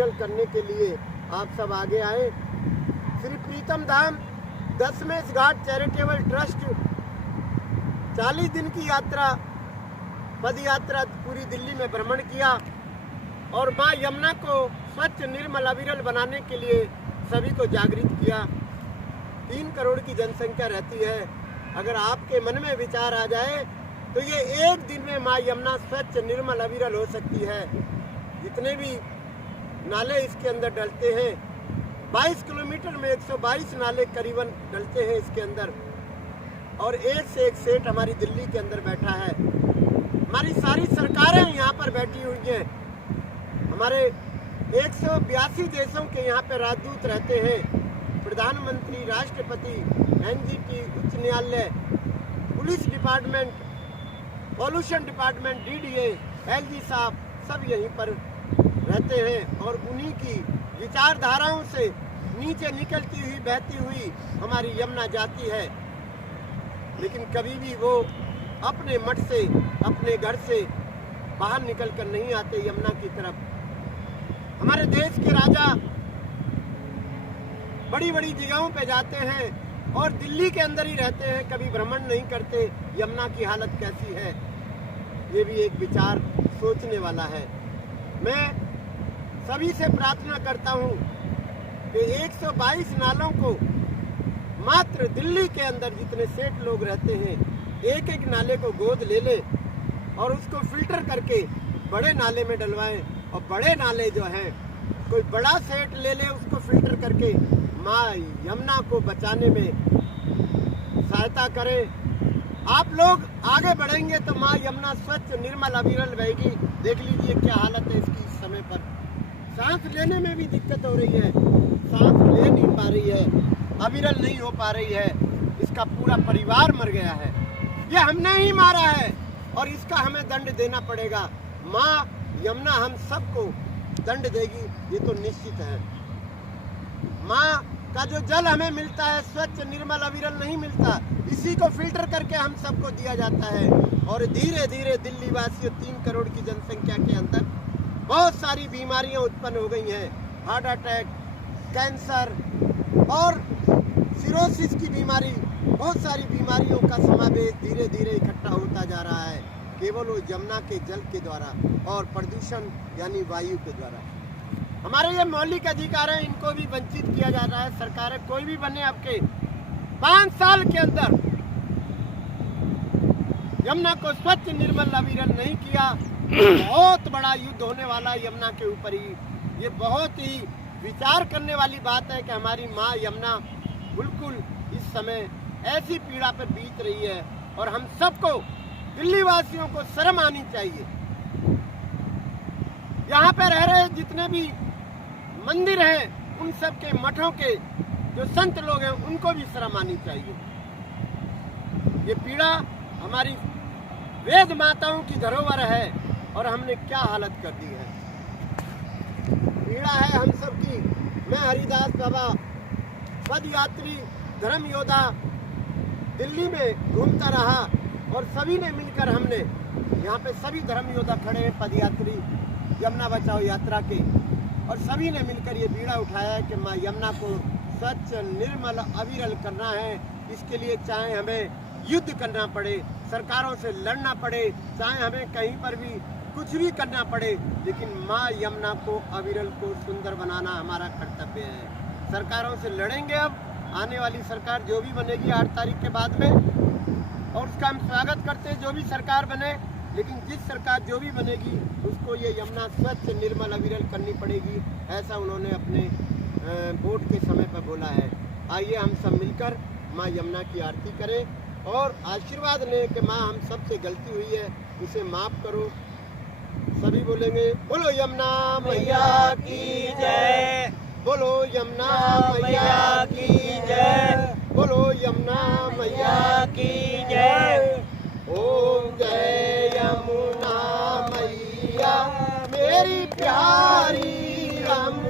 अविरल करने के लिए आप सब आगे आए। श्री प्रीतम धाम दशमेश घाट चैरिटेबल ट्रस्ट 40 दिन की यात्रा, पद यात्रा पूरी दिल्ली में भ्रमण किया और माँ यमुना को स्वच्छ निर्मल अविरल बनाने के लिए सभी को जागृत किया। 3 करोड़ की जनसंख्या रहती है। अगर आपके मन में विचार आ जाए तो ये एक दिन में माँ यमुना स्वच्छ निर्मल अविरल हो सकती है। जितने भी नाले इसके अंदर डलते हैं, 22 किलोमीटर में 122 नाले करीबन डलते हैं इसके अंदर, और एक से एक सेठ हमारी दिल्ली के अंदर बैठा है। हमारी सारी सरकारें यहाँ पर बैठी हुई हैं। हमारे 182 देशों के यहाँ पे राजदूत रहते हैं। प्रधानमंत्री, राष्ट्रपति, एनजीटी, उच्च न्यायालय, police department, pollution department, DDA, LG साहब सब यहीं पर रहते हैं और उन्हीं की विचारधाराओं से नीचे निकलती हुई बहती हुई हमारी यमुना जाती है। लेकिन कभी भी वो अपने मठ से, अपने घर से बाहर निकल कर नहीं आते यमुना की तरफ। हमारे देश के राजा बड़ी बड़ी जगहों पे जाते हैं और दिल्ली के अंदर ही रहते हैं, कभी भ्रमण नहीं करते यमुना की हालत कैसी है। ये भी एक विचार सोचने वाला है। मैं सभी से प्रार्थना करता हूँ कि 122 नालों को मात्र दिल्ली के अंदर जितने सेठ लोग रहते हैं, एक एक नाले को गोद ले ले और उसको फिल्टर करके बड़े नाले में डलवाएं। और बड़े नाले जो हैं, कोई बड़ा सेठ ले ले, उसको फिल्टर करके माँ यमुना को बचाने में सहायता करें। आप लोग आगे बढ़ेंगे तो माँ यमुना स्वच्छ निर्मल अविरल बहेगी। देख लीजिए क्या हालत है इसकी इस समय पर। सांस लेने में भी दिक्कत हो रही है, सांस ले नहीं पा रही है, अविरल नहीं हो पा रही है। इसका पूरा परिवार मर गया है। ये हमने ही मारा है और इसका हमें दंड देना पड़ेगा। माँ यमुना हम सबको दंड देगी, ये तो निश्चित है। माँ का जो जल हमें मिलता है स्वच्छ निर्मल अविरल नहीं मिलता, इसी को फिल्टर करके हम सबको दिया जाता है। और धीरे धीरे दिल्ली वासियों 3 करोड़ की जनसंख्या के अंदर बहुत सारी बीमारियां उत्पन्न हो गई हैं। हार्ट अटैक, कैंसर और सिरोसिस की बीमारी, बहुत सारी बीमारियों का समावेश धीरे धीरे इकट्ठा होता जा रहा है केवल वो यमुना के जल के द्वारा और प्रदूषण यानी वायु के द्वारा। हमारे ये मौलिक अधिकार हैं, इनको भी वंचित किया जा रहा है। सरकारें कोई भी बने आपके 5 साल के अंदर यमुना को स्वच्छ निर्मल अविरल नहीं किया, बहुत बड़ा युद्ध होने वाला है यमुना के ऊपर ही। ये बहुत ही विचार करने वाली बात है कि हमारी माँ यमुना बिल्कुल इस समय ऐसी पीड़ा पर बीत रही है और हम सबको, दिल्ली वासियों को शर्म आनी चाहिए। यहाँ पे रह रहे जितने भी मंदिर हैं, उन सब के मठों के जो संत लोग हैं, उनको भी शर्म आनी चाहिए। ये पीड़ा हमारी वेद माताओं की धरोहर है और हमने क्या हालत कर दी है। पीड़ा है हम सब की। मैं हरिदास बाबा, पद यात्री, धर्म योद्धा, दिल्ली में घूमता रहा और सभी ने मिलकर, हमने यहाँ पे सभी धर्म योद्धा खड़े हैं, पदयात्री यमुना बचाओ यात्रा के, और सभी ने मिलकर ये बीड़ा उठाया है कि माँ यमुना को स्वच्छ निर्मल अविरल करना है। इसके लिए चाहे हमें युद्ध करना पड़े, सरकारों से लड़ना पड़े, चाहे हमें कहीं पर भी कुछ भी करना पड़े, लेकिन माँ यमुना को अविरल को सुंदर बनाना हमारा कर्तव्य है। सरकारों से लड़ेंगे। अब आने वाली सरकार जो भी बनेगी 8 तारीख के बाद में, और उसका हम स्वागत करते हैं जो भी सरकार बने, लेकिन जिस सरकार जो भी बनेगी उसको ये यमुना स्वच्छ निर्मल अविरल करनी पड़ेगी, ऐसा उन्होंने अपने वोट के समय पर बोला है। आइए हम सब मिलकर माँ यमुना की आरती करें और आशीर्वाद लें कि माँ हम सबसे गलती हुई है, उसे माफ़ करो। सभी बोलेंगे बोलो यमुना मैया की जय, बोलो यमुना मैया की जय, बोलो यमुना मैया की